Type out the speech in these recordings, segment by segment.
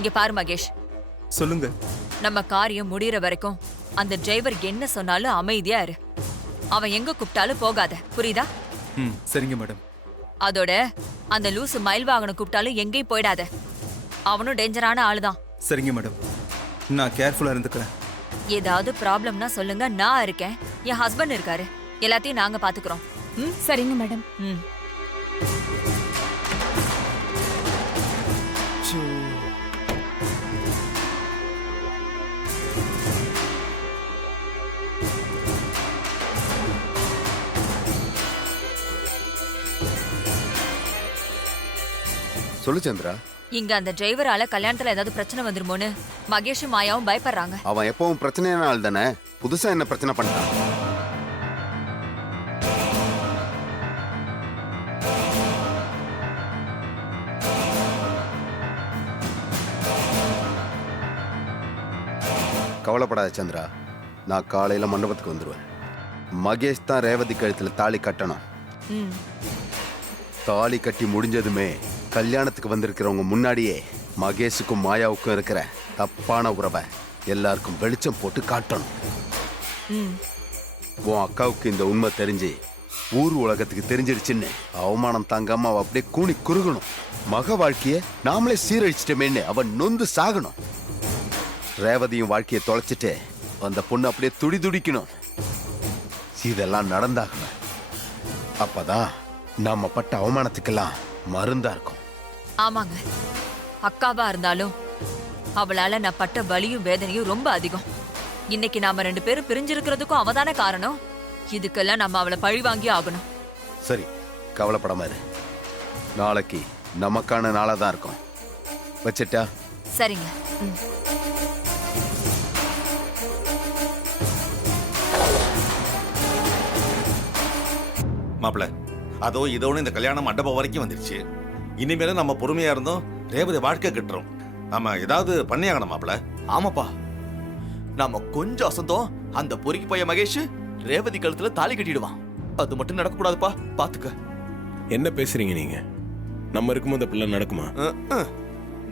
இங்க பாரு மகேஷ், சொல்லுங்க. நம்ம காரியம் முடியற வரைக்கும் அந்த டிரைவர் என்ன சொன்னாலும் அமைதியா இரு. அவன் எங்க கூப்பிட்டாலும் போகாத, புரியுதா? சரிங்க மேடம். அதோட அந்த லூசு மயில் வாகனம் கூப்பிட்டாலும் எங்கேயும் போயிடாத. அவனும் டேஞ்சரான ஆளுதான். சரிங்க மேடம், நான் கேர்ஃபுல்லா இருந்துக்கிறேன். ஏதாவது ப்ராப்ளம்னா சொல்லுங்க, நான் இருக்கேன். என் ஹஸ்பண்ட் இருக்காரு, எல்லாத்தையும் நாங்க பாத்துக்கிறோம். சரிங்க மேடம். சொல்லு சந்திரா. இங்க அந்த டிரைவரால கல்யாணத்துல ஏதாவது பிரச்சனை வந்துருமோன்னு மகேஷும் மாயாவும் பயப்படுறாங்க. அவன் எப்பவும் பிரச்சனையான ஆள் தானே, புதுசா என்ன பிரச்சனை பண்ணிட்டான்? கவலைப்படாத சந்திரா, நான் காலையில மண்டபத்துக்கு வந்துடுவேன். மகேஷ் தான் ரேவதி கழுத்துல தாலி கட்டணும். தாலி கட்டி முடிஞ்சதுமே கல்யாணத்துக்கு வந்திருக்கிறவங்க முன்னாடியே மகேஷுக்கும் மாயாவுக்கும் இருக்கிற தப்பான உறவை எல்லாருக்கும் வெளிச்சம் போட்டு காட்டணும். உன் அக்காவுக்கு இந்த உண்மை தெரிஞ்சு ஊர் உலகத்துக்கு தெரிஞ்சிருச்சுன்னு அவமானம் தாங்காம அவ அப்படியே கூணி குறுகணும். மக வாழ்க்கைய நாமளே சீரழிச்சிட்டமேன்னு அவன் நொந்து சாகணும். ரேவதியும் வாழ்க்கையை தொலைச்சிட்டு அந்த பொண்ணு அப்படியே துடி துடிக்கணும். இதெல்லாம் நடந்தாகணும். அப்பதான் நாம பட்ட அவமானத்துக்கெல்லாம் மருந்தா இருக்கும். ஆமாங்க, அக்காவா இருந்தாலும் அவளால நான் பட்ட வலியும் வேதனையும் ரொம்ப அதிகம். இன்னைக்கு நாம 2 பேரும் பிரிஞ்சிருக்கிறதுக்கும் அவதான காரணம். இதுக்கெல்லாம் நம்ம அவளை பழி வாங்கி ஆகணும். சரி, கவலைப்படாம இரு. நாளைக்கு நமக்கான நாளா தான் இருக்கும். வச்சிட்டா? சரிங்க. மாப்பிள்ள, அதோ இதோன்னு இந்த கல்யாணம் மண்டபம் வரைக்கும் வந்துருச்சு. இனிமேல நம்ம பொறுமையா இருந்தோம் ரேவதி வாழ்க்கை கட்டுறோம். நம்ம ஏதாவது பண்ணியாகணும் மாப்பிள்ள. ஆமாப்பா, நாம கொஞ்சம் அசந்தோம், அந்த பொறுக்கி பைய மகேஷ் ரேவதி கழுத்துல தாலி கட்டிடுவான். அது மட்டும் நடக்க கூடாதுப்பா, பாத்துக்க. என்ன பேசுறீங்க நீங்க? நம்ம இருக்கும்போது பிள்ளை நடக்குமா?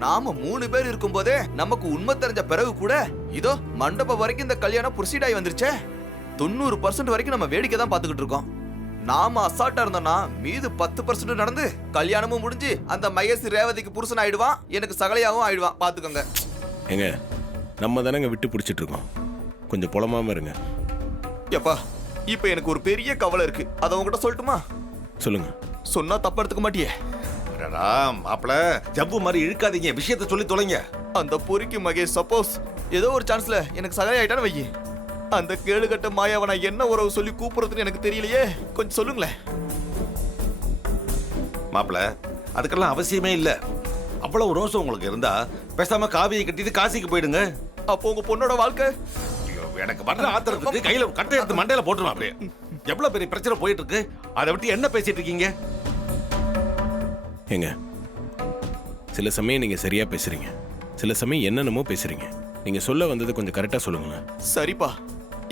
நாம 3 பேர் இருக்கும் போதே நமக்கு உண்மை தெரிஞ்ச பிறகு கூட இதோ மண்டபம் வரைக்கும் இந்த கல்யாணம் புரொசீட் ஆகி வந்துருச்சே. 90% வரைக்கும் நம்ம வேடிக்கை தான் பாத்துக்கிட்டு இருக்கோம். நாம அசால்ட்டா இருந்தோம்னா மீது 10% நடந்து கல்யாணமும் முடிஞ்சு அந்த மகேஷ் ரேவதிக்கு புருஷன் ஆயிடுவான், எனக்கு சகலையாவும் ஆயிடுவான். பாத்துக்கோங்க. எங்க நம்ம தானங்க விட்டு பிடிச்சிட்டு இருக்கோம், கொஞ்சம் புலமாம இருங்க. எப்பா, இப்ப எனக்கு ஒரு பெரிய கவலை இருக்கு, அதை உங்ககிட்ட சொல்லட்டுமா? சொல்லுங்க. சொன்னா தப்பா எடுத்துக்க மாட்டியே? மாப்பிள்ள, ஜம்பு மாதிரி இழுக்காதீங்க, விஷயத்த சொல்லி தொலைங்க. அந்த பொறுக்கி மகேஷ் சப்போஸ் ஏதோ ஒரு சான்ஸ்ல எனக்கு சகலை ஆயிட்டான்னு வையி, அந்த கேளுகட்ட மாயாவை நான் என்ன உறவு சொல்லி கூப்பிடுறதுன்னு எனக்கு தெரியலையே, கொஞ்சம் சொல்லுங்களேன். மாப்பிள்ள, அதுக்கெல்லாம் அவசியமே இல்ல. அவ்வளவு ரோசம் உங்களுக்கு இருந்தா பேசாம காவியை கட்டிட்டு காசிக்கு போயிடுங்க. அப்போ உங்க பொண்ணோட வாழ்க்கை எனக்கு வர்ற ஆத்திரத்துக்கு கையில கட்டை எடுத்து மண்டையில போட்டுருமா? அப்படியே எவ்வளவு பெரிய பிரச்சனை போயிட்டு இருக்கு, அதை விட்டு என்ன பேசிட்டு இருக்கீங்க? ஏங்க, சில சமயம் நீங்க சரியா பேசுறீங்க, சில சமயம் என்னென்னமோ பேசுறீங்க. நீங்க சொல்ல வந்தது கொஞ்சம் கரெக்டா சொல்லுங்களேன். சரிப்பா,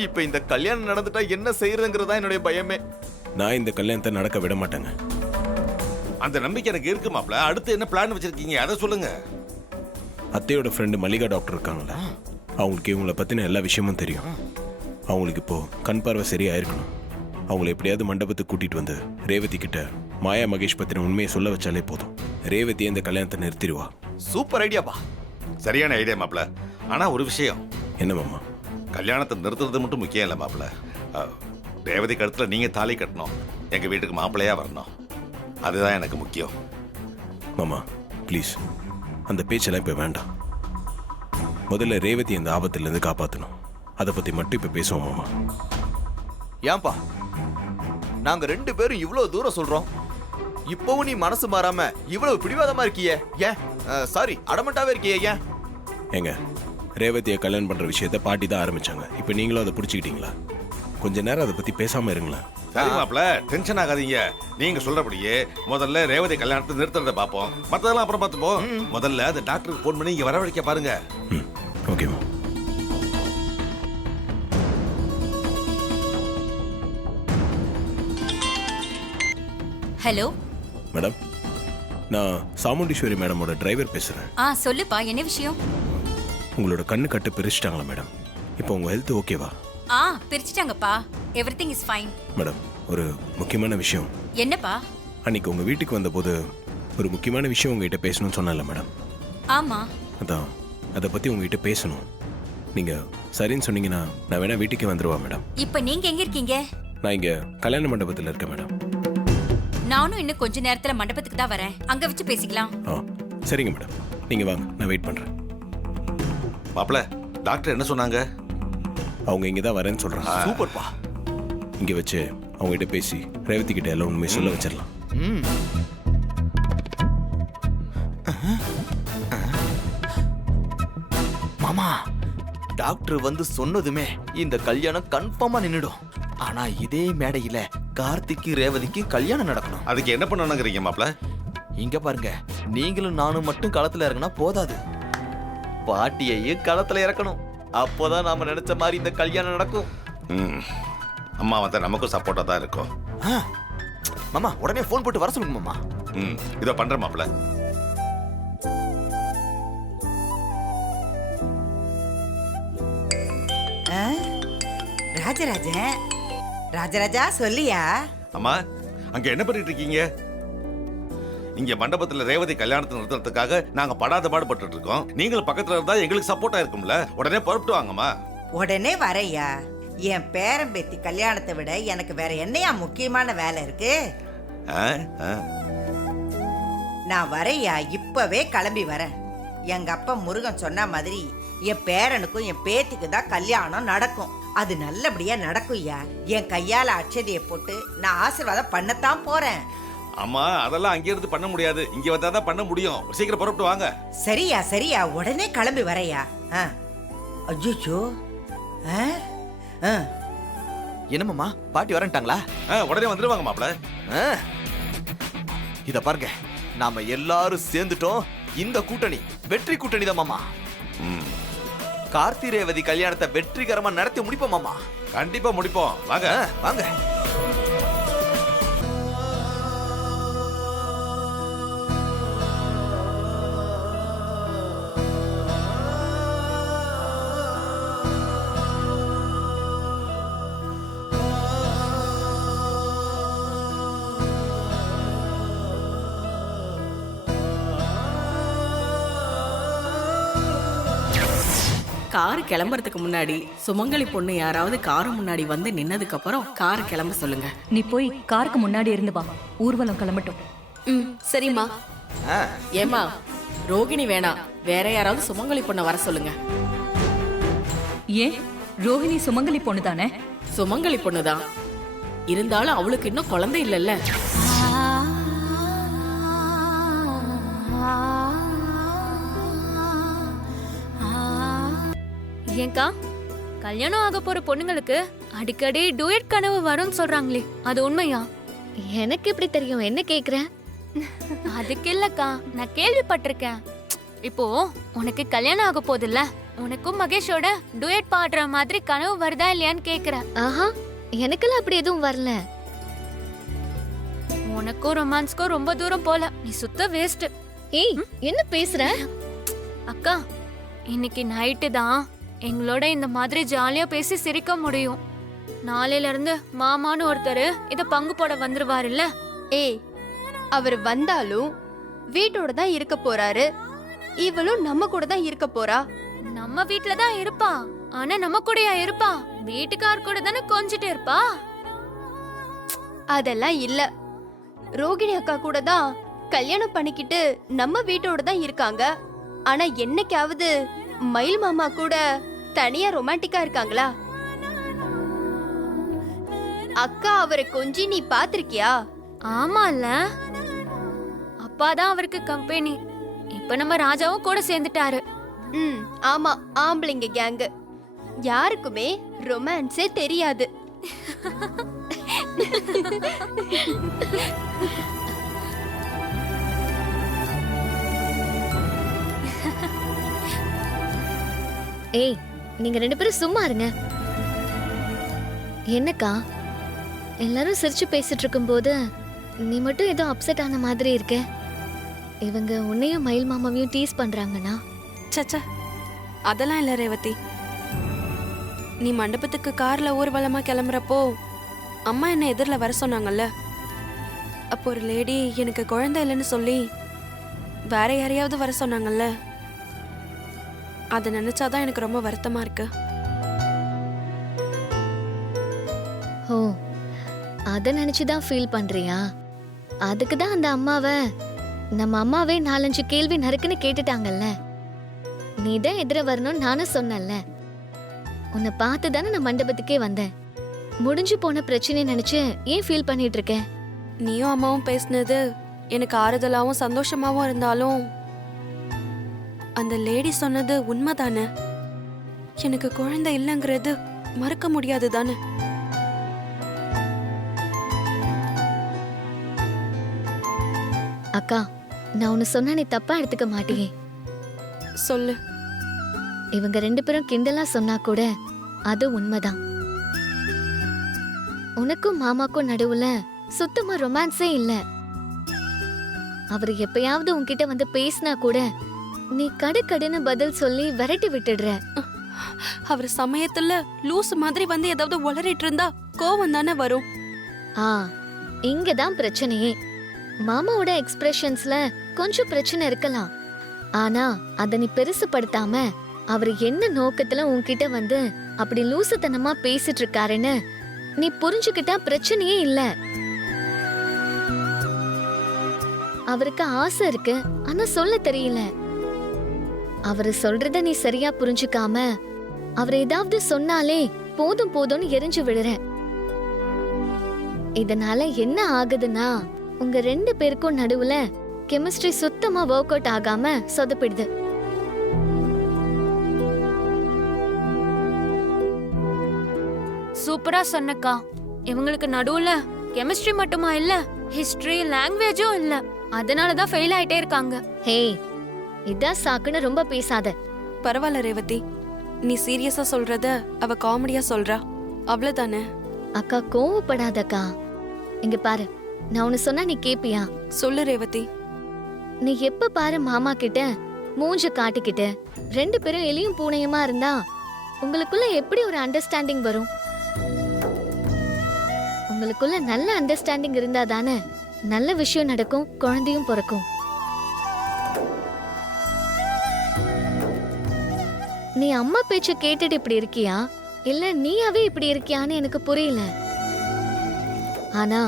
இப்ப இந்த கல்யாணம் நடந்துட்டா என்ன செய்யறதுங்கிறதா என்னுடைய பயமே. நான் இந்த கல்யாணத்தை நடக்க விட மாட்டேங்க. அந்த நம்பிக்கை எனக்கு இருக்கு மாப்பிள்ள. அடுத்து என்ன பிளான் வச்சிருக்கீங்க, அதை சொல்லுங்க. அத்தையோட ஃப்ரெண்டு மல்லிகா டாக்டர் இருக்காங்களா, அவங்களுக்கு இவங்கள பத்தின எல்லா விஷயமும் தெரியும். அவங்களுக்கு இப்போ கண் பார்வை சரியா இருக்கணும். அவங்களை எப்படியாவது மண்டபத்துக்கு கூட்டிட்டு வந்து ரேவதி கிட்ட மாயா மகேஷ் பத்தின உண்மையை சொல்ல வச்சாலே போதும். ரேவதி இந்த கல்யாணத்தை நிறுத்திடுவா. சூப்பர் ஐடியாப்பா. சரியான ஐடியா மாப்பிள்ள. ஆனா ஒரு விஷயம். என்ன மாமா? கல்யாணத்தை நிறுத்துறது மட்டும் முக்கியம் இல்ல மாப்பிள்ள. ரேவதி கழுத்துல நீங்க தாலி கட்டணும், எங்க வீட்டுக்கு மாப்பிள்ளையா வரணும், அதுதான் எனக்கு முக்கியம். மாமா ப்ளீஸ், அந்த பேச்செல்லாம் இப்ப வேண்டாம். முதல்ல ரேவதி இந்த ஆபத்திலிருந்து காப்பாற்றணும், அதை பத்தி மட்டும் இப்ப பேசுவோம் மாமா. ஏன்பா, நாங்க 2 பேரும் இவ்வளவு தூரம் சொல்றோம், இப்பவும் நீ மனசு மாறாம இவ்வளவு பிடிவாதமா இருக்கியே ஏன்? சாரி, அடமட்டாவே இருக்கியே ஏன்? ஏங்க, ரேவதியை கல்யாணம் பண்ற விஷயத்த பாட்டி தான் ஆரம்பிச்சாங்க, இப்ப நீங்களும் அதை பிடிச்சிக்கிட்டீங்களா? கொஞ்ச நேரம் அதை பத்தி பேசாம இருங்களேன். சரி மாப்பிள்ள, டென்ஷன் ஆகாதீங்க. நீங்க சொல்றபடியே முதல்ல ரேவதி கல்யாணத்தை நிறுத்துறத பாப்போம், மத்ததெல்லாம் அப்புறம் பார்த்துப்போம். முதல்ல அந்த டாக்டருக்கு போன் பண்ணி இங்க வரவழைக்க பாருங்க. ஓகேமா. ஹலோ மேடம், நான் சாமுண்டீஸ்வரி மேடமோட டிரைவர் பேசுகிறேன். சொல்லுப்பா, என்ன விஷயம்? உங்களோட கண்ணு கட்டு பிரிச்சிட்டாங்களா மேடம்? இப்போ உங்கள் ஹெல்த் ஓகேவா? பிரிச்சுட்டாங்கப்பா. Everything is fine. மேடம், ஒரு முக்கியமான விஷயம். என்னப்பா? அன்னைக்கு உங்கள் வீட்டுக்கு வந்தபோது ஒரு முக்கியமான விஷயம் உங்ககிட்ட பேசணும்னு சொன்னேன்ல மேடம். ஆமா. அதான் அதை பற்றி உங்ககிட்ட பேசணும். நீங்கள் சரின்னு சொன்னீங்கன்னா நான் வேணா வீட்டுக்கே வந்துடுவா மேடம். இப்ப நீங்க எங்க இருக்கீங்க? நான் இங்கே கல்யாண மண்டபத்தில் இருக்கேன் மேடம். நானும் இன்னும் கொஞ்ச நேரத்துல மண்டபத்துக்கு தான் வரேன். அங்க வச்சு பேசிக்கலாம். சரிங்க மேடம், நீங்கள் வாங்க, நான் வெயிட் பண்ணுறேன். மாப்பிள, டாக்டர் என்ன சொன்னாங்க? அவங்க இங்கே தான் வரேன்னு சொல்கிறாங்க. சூப்பர்ப்பா. இங்கே வச்சு அவங்ககிட்ட பேசி ரேவதி கிட்ட எல்லாம் உண்மையை சொல்ல வச்சிடலாம். மாமா, டாக்டர் வந்து சொன்னதுமே இந்த கல்யாணம் கன்ஃபார்மா நின்னுடும். ஆனா இதே மேடையில கார்த்திக்கு ரேவதிக்கு கல்யாணம் நடக்கணும். அதுக்கு என்ன பண்ணணுங்கிறீங்க மாப்பிள? இங்க பாருங்க, நீங்களும் நானும் மட்டும் களத்துல இறங்கினா போதாது, பாட்டியையும் களத்துல இறக்கணும். அப்போதான் நாம நினைச்ச மாதிரி இந்த கல்யாணம் நடக்கும். அம்மா வந்து நமக்கும் சப்போர்ட்டா தான் இருக்கும். மாமா, உடனே போன் போட்டு வர சொல்லுங்க மாமா. இதோ பண்றேன் மாப்பிள. ராஜராஜா சொல்லியா? அம்மா, அங்க என்ன பண்ணிட்டு இருக்கீங்க? இங்க மண்டபத்துல ரேவதி கல்யாணத்தை நிறுத்துறதுக்காக நாங்க படாத பாடுபட்டு இருக்கோம். நீங்களும் பக்கத்துல இருந்தா எங்களுக்கு சப்போர்ட்டா இருக்கும்ல. உடனே புறப்பட்டு வாங்கம்மா. உடனே வரையா? என் பேரன் பேத்தி கல்யாணத்தை விட எனக்கு வேற என்னையா முக்கியமான வேலை இருக்கு? நான் வரையா, இப்பவே கிளம்பி வரேன். எங்க அப்பா முருகன் சொன்ன மாதிரி என் பேரனுக்கும் என் பேத்திக்கு தான் கல்யாணம் நடக்கும். அது நல்லபடியா நடக்கும்யா. என் கையால அட்சதையை போட்டு நான் ஆசீர்வாதம் பண்ணத்தான் போறேன். அம்மா, அதெல்லாம் அங்க இருந்து பண்ண முடியாது. இங்க வந்தாதான் பண்ண முடியும். சீக்கிரம் புறப்பட்டு வாங்க. சரியா சரியா, உடனே கிளம்பி வரையா. அஜ்ஜோ, என்னமாமா, பாட்டி வரட்டாங்களா? உடனே வந்துருவாங்க மாப்பிள. இத பாருங்க, நாம எல்லாரும் சேர்ந்துட்டோம். இந்த கூட்டணி வெற்றி கூட்டணி தான் மாமா. கார்த்தி ரேவதி கல்யாணத்தை வெற்றிகரமா நடத்தி முடிப்போம் மாமா. கண்டிப்பா முடிப்போம். வாங்க வாங்க. கார் கிளம்புறதுக்கு முன்னாடி சுமங்கலி பொண்ணு யாராவது காரு முன்னாடி வந்து நின்னதுக்கு அப்புறம் கார் கிளம்ப சொல்லுங்க. நீ போய் காருக்கு முன்னாடி இருந்து வா, ஊர்வலம் கிளம்பட்டும். சரிம்மா. ஏமா, ரோகிணி வேணாம், வேற யாராவது சுமங்கலி பொண்ணை வர சொல்லுங்க. ஏன், ரோஹிணி சுமங்கலி பொண்ணு தானே? சுமங்கலி பொண்ணுதான், இருந்தாலும் அவளுக்கு இன்னும் குழந்தை இல்லைல்ல. ஏங்கா, கல்யாணம் ஆக போற பொண்ணுங்களுக்கு அடிக்கடி டூயட் கனவு வரும்னு சொல்றாங்களே, அது உண்மையா? எனக்கு எப்படி தெரியும்? என்ன கேக்குற? அதுக்கு இல்லக்கா, நான் கேள்விப்பட்டிருக்கேன். இப்போ உனக்கு கல்யாணம் ஆக போதில்ல, உனக்கும் மகேஷோட டூயட் பாடுற மாதிரி கனவு வருதா இல்லையான்னு கேக்குறேன். ஆஹா, எனக்கெல்லாம் அப்படி எதுவும் வரல. உனக்கும் ரொமான்ஸ்க்கும் ரொம்ப தூரம் போல, நீ சுத்த வேஸ்ட். ஏய், என்ன பேசுற? அக்கா, இன்னைக்கு நைட்டு தான் எங்களோட இந்த மாதிரி ஜாலியா பேசி சிரிக்க முடியும். நாளையில இருந்து மாமான்னு ஒருத்தர் இத பங்கு போட வந்துருவாருல்ல. ஏய், அவர் வந்தாலும் வீட்டோட தான் இருக்க போறாரு. இவளும் நம்ம கூட தான் இருக்க போறா. நம்ம வீட்ல தான் இருப்பா, ஆனா நம்ம கூடயா இருப்பா? வீட்டுக்கார் கூட தானே கொஞ்சிட்டு இருப்பா. அதெல்லாம் இல்ல, ரோகிணி அக்கா கூட தான் கல்யாணம் பண்ணிக்கிட்டு நம்ம வீட்டோட தான் இருக்காங்க. ஆனா என்னைக்காவது மயில் மாமா கூட தனியா ரொமான்டிக்கா இருக்காங்களா? அக்கா அவரை கொஞ்சி நீ பாத்திருக்கியா? ஆமால, அப்பாதான் அவருக்கு கம்பெனி. இப்ப நம்ம ராஜாவும் கூட சேர்ந்துட்டாரு. ஆமா, ஆம்பளைங்க கேங்கு. யாருக்குமே ரொமான்ஸே தெரியாது. ஏய், நீங்க ரெண்டு பேரும் சும்மா இருங்க. என்னக்கா, எல்லாரும் சிரிச்சு பேசிட்டு இருக்கும்போது நீ மட்டும் ஏதோ அப்செட் ஆன மாதிரி இருக்க. இவங்க உன்னையும் மயில் மாமாவையும் டீஸ் பண்றாங்கண்ணா. சச்சா, அதெல்லாம் இல்ல ரேவதி. நீ மண்டபத்துக்கு கார்ல ஊர்வலமா கிளம்புறப்போ அம்மா என்ன எதிரில் வர சொன்னாங்கல்ல, அப்போ ஒரு லேடி எனக்கு குழந்தை இல்லைன்னு சொல்லி வேற யாரையாவது வர சொன்னாங்கல்ல, அதை நினைச்சாதான் எனக்கு ரொம்ப வருத்தமா இருக்கு. ஓ, அத நினைச்சுதான் ஃபீல் பண்றியா? அதுக்கு தான் அந்த அம்மாவை, நம்ம அம்மாவே 4-5 கேள்வி நறுக்குன்னு கேட்டுட்டாங்கல்ல. நீ தான் எதிர வரணும்னு நானும் சொன்னல. உன்னை பார்த்து தானே நான் மண்டபத்துக்கே வந்தேன். முடிஞ்சு போன பிரச்சனையை நினைச்சு ஏன் ஃபீல் பண்ணிட்டு இருக்க? நீயும் அம்மாவும் பேசினது எனக்கு ஆறுதலாவும் சந்தோஷமாவும் இருந்தாலும் அந்த லேடி சொன்னது உண்மைதானே. எனக்கு குழந்தை இல்லைங்கிறது மறக்க முடியாது தானே. அக்கா, நான் உன்னை சொன்னா நீ தப்பா எடுத்துக்க மாட்டியே. சொல்லு. இவங்க 2 பேரும் கிண்டலா சொன்னா கூட அது உண்மைதான். உனக்கும் மாமாக்கும் நடுவுல சுத்தமா ரொமான்ஸே இல்ல. அவர் எப்பயாவது உன்கிட்ட வந்து பேசினா கூட நீ கடுன்னு பதில் சொல்லி விரட்டி விட்டுடுற. அவர் சமயத்துல லூஸ் மாதிரி வந்து ஏதாவது உளறிட்டு இருந்தா கோவம் தானே வரும். இங்கதான் பிரச்சனையே. மாமாவோட எக்ஸ்பிரஷன்ஸ்ல கொஞ்சம் பிரச்சனை இருக்கலாம். ஆனா அத நீ பெருசுப்படுத்தாம அவர் என்ன நோக்கத்துல உன்கிட்ட வந்து அப்படி லூசுத்தனமா பேசிட்டு இருக்காருன்னு நீ புரிஞ்சுக்கிட்டா பிரச்சனையே இல்ல. அவருக்கு ஆசை இருக்கு, ஆனா சொல்ல தெரியல. அவரு சொல்றத நீ சரியா புரிஞ்சுக்காம அவர் ஏதாவது சொன்னாலே போதும் போதும்னு எரிஞ்சு விடுற. இதனால என்ன ஆகுதுன்னா உங்க 2 பேருக்கும் நடுவுல கெமிஸ்ட்ரி சுத்தமா ஒர்க் அவுட் ஆகாம சொதப்பிடுது. சூப்பரா சொன்னக்கா. இவங்களுக்கு நடுவுல கெமிஸ்ட்ரி மட்டுமா இல்ல, ஹிஸ்டரி லாங்குவேஜும் இல்ல. அதனாலதான் ஃபெயில் ஆயிட்டே இருக்காங்க. ஹே, இதான் சாக்குன்னு ரொம்ப பேசாத. பரவாயில்ல ரேவதி, நீ சீரியஸா சொல்றத அவ காமெடியா சொல்றா, அவ்வளவுதானே. அக்கா கோவப்படாதக்கா. இங்க பாரு, நான் உன்னை சொன்னா நீ கேப்பியா? சொல்லு ரேவதி. நீ எப்ப பாரு மாமா கிட்ட மூஞ்ச காட்டிக்கிட்டு 2 பேரும் எலியும் பூனையுமா இருந்தா உங்களுக்குள்ள எப்படி ஒரு அண்டர்ஸ்டாண்டிங் வரும்? உங்களுக்குள்ள நல்ல அண்டர்ஸ்டாண்டிங் இருந்தா தானே நல்ல விஷயம் நடக்கும், குழந்தையும் பிறக்கும். நீ அம்மா பேச்ச கேட்டுட்டு இப்படி இருக்கியா, இல்ல நீயாவே இப்படி இருக்கியான்னு எனக்கு புரியல. ஆனா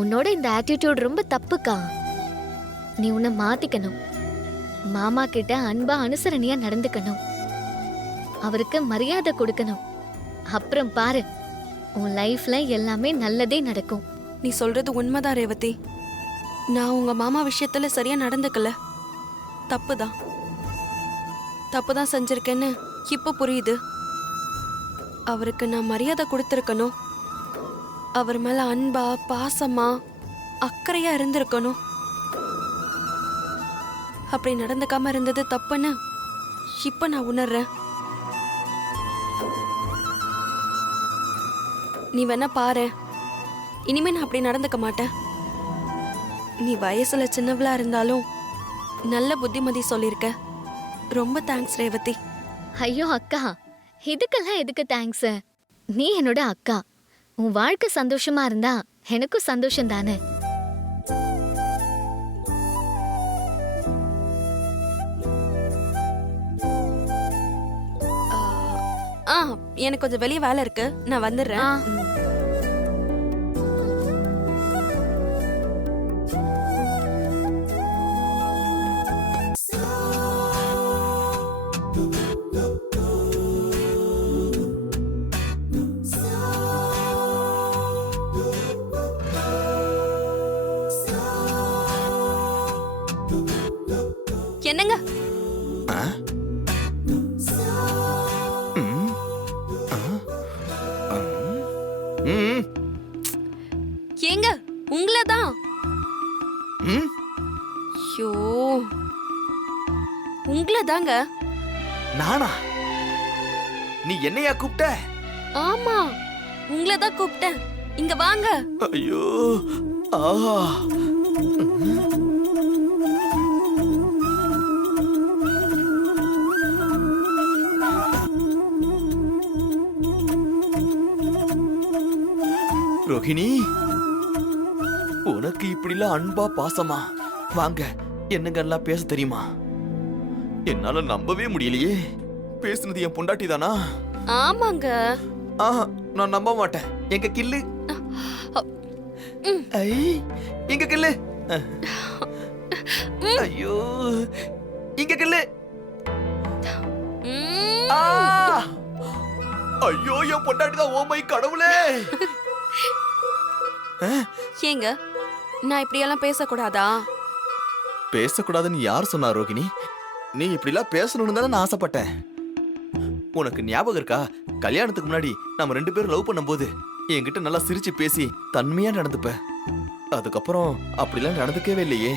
உன்னோட இந்த ஆட்டிடியூட் ரொம்ப தப்புக்கா. நீ உன்னை மாத்திக்கணும். மாமா கிட்ட அன்பா அனுசரணையா நடந்துக்கணும். அவருக்கு மரியாதை கொடுக்கணும். அப்புறம் பாரு, உன் லைஃப்ல எல்லாமே நல்லதே நடக்கும். நீ சொல்றது உண்மைதான் ரேவதி. நான் உங்க மாமா விஷயத்துல சரியா நடந்துக்கல. தப்புதான் செஞ்சிருக்கேன்னு இப்ப புரியுது. அவருக்கு நான் மரியாதை கொடுத்திருக்கணும். அவர் மேல அன்பா பாசமா அக்கறையா இருந்திருக்கணும். அப்படி நடந்துக்காம இருந்தது தப்புன்னு இப்ப நான் உணர்றேன். நீ வேணா பாரு, இனிமே நான் அப்படி நடந்துக்க மாட்டேன். நீ வயசுல சின்னவளா இருந்தாலும் நல்ல புத்திமதி சொல்லிருக்க. ரொம்ப தேங்க்ஸ் ரேவதி. ஐயோ அக்கா, இதுக்கெல்லாம் எதுக்கு தேங்க்ஸ்? நீ என்னோட அக்கா. உன் வாழ்க்கை சந்தோஷமா இருந்தா எனக்கும் சந்தோஷம் தானே. எனக்கு கொஞ்சம் வெளியே வேலை இருக்கு, நான் வந்துடுறேன். என்னங்க? ஏங்க, உங்களதான். ஐயோ, உங்களதாங்க. நானா? நீ என்னையா கூப்பிட்ட? ஆமா, உங்களதான் கூப்பிட்டேன். இங்க வாங்க. ஐயோ, ஆஹா. ரோகிணி, உனக்கு இப்படிலாம் அன்பா பாசமா வாங்க என்னங்கெல்லாம் பேச தெரியுமா? என்னால நம்பவே முடியலையே. பேசுனது என் பொண்டாட்டி தானா? ஆமாங்க. நான் நம்ப மாட்டேன். எங்க கில்லு, ஐ எங்க கில்லு, ஐயோ இங்க கில்லு, ஐயோ என் பொண்டாட்டி தான். ஓ மை கடவுளே. ஏங்க, நான் இப்படியெல்லாம் பேசக்கூடாதா? பேசக்கூடாதுன்னு யார் சொன்னா ரோகிணி? நீ இப்படிலாம் பேசணும்னு தானே நான் ஆசைப்பட்டேன். உனக்கு ஞாபகம் இருக்கா, கல்யாணத்துக்கு முன்னாடி நம்ம 2 பேரும் லவ் பண்ணும்போது என்கிட்ட நல்லா சிரிச்சு பேசி தன்மையா நடந்துப்ப. அதுக்கப்புறம் அப்படிலாம் நடந்துக்கவே இல்லையே.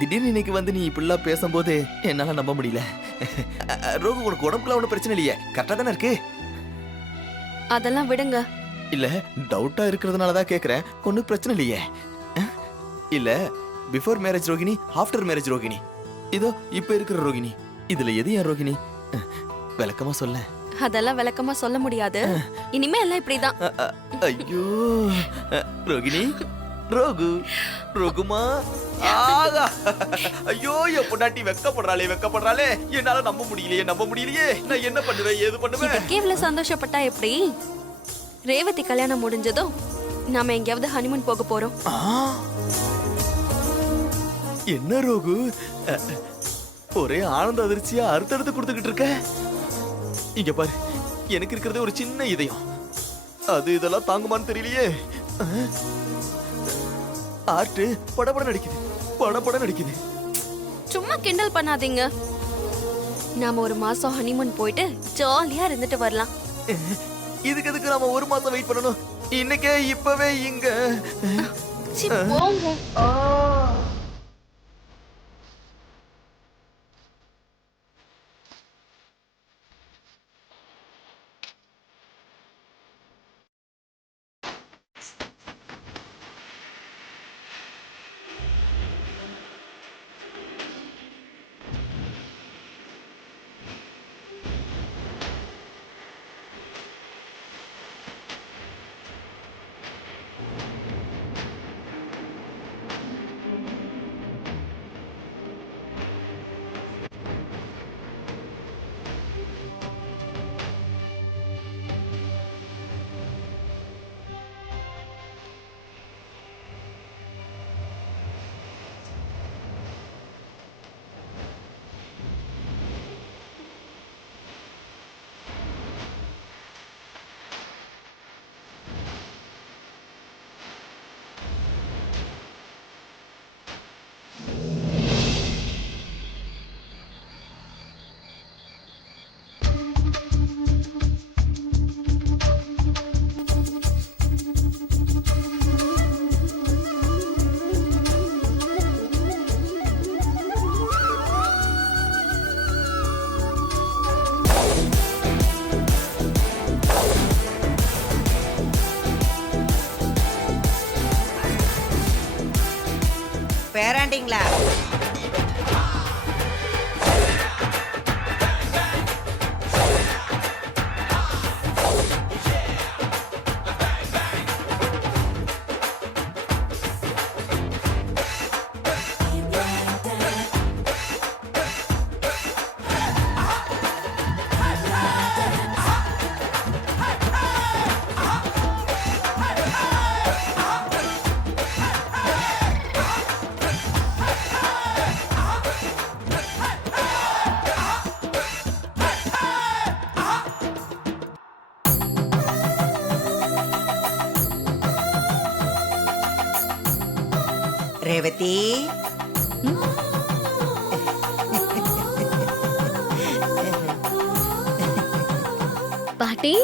திடீர்னு இன்னைக்கு வந்து நீ இப்படிலாம் பேசும்போது என்னால நம்ப முடியல. ரோகு, உனக்கு உடம்புல ஒன்றும் பிரச்சனை இல்லையே? கரெக்டா தானே இருக்கு? அதெல்லாம் விடுங்க. இல்ல டவுட்டா இருக்கிறதுனால தான் கேக்குறேன். ஒன்றும் பிரச்சனை இல்லையே? இல்ல before marriage Rohini, after marriage Rohini, இதோ இப்ப இருக்கிற ரோகிணி, இதுல எது என் ரோகிணி? விளக்கமா சொல்ல. அதெல்லாம் விளக்கமா சொல்ல முடியாது. இனிமே எல்லாம் இப்படிதான். ஐயோ ரோகிணி, ரோகு, ரோகுமா, ஆகா, ஐயோ என் பொண்டாட்டி வெக்கப்படுறாளே. என்னால நம்ப முடியலையே. நான் என்ன பண்ணுவேன், ஏது பண்ணுவேன்? இதுக்கே இவ்வளவு சந்தோஷப்பட்டா எப்படி? ரேவதி கல்யாணம் முடிஞ்சதும் நாம எங்கேயாவது ஹனிமூன் போக போறோம். என்ன ரோகு, ஒரே ஆனந்த அதிர்ச்சியா அறுத்தடுத்து கொடுத்துக்கிட்டு இருக்க. இங்க பாரு, எனக்கு இருக்கிறது ஒரு சின்ன இதயம். அது இதெல்லாம் தாங்குமான்னு தெரியலையே. ஆர்ட் படபட நடிக்குது. சும்மா கிண்டல் பண்ணாதீங்க. நாம ஒரு மாசம் ஹனிமூன் போயிட்டு ஜாலியா இருந்துட்டு வரலாம். இதுக்கு எதுக்கு நாம ஒரு மாசம் வெயிட் பண்ணணும்? இன்னைக்கே இப்பவே இங்க போங்க. பேராண்டிங்களா? ரேவதி, பாட்டி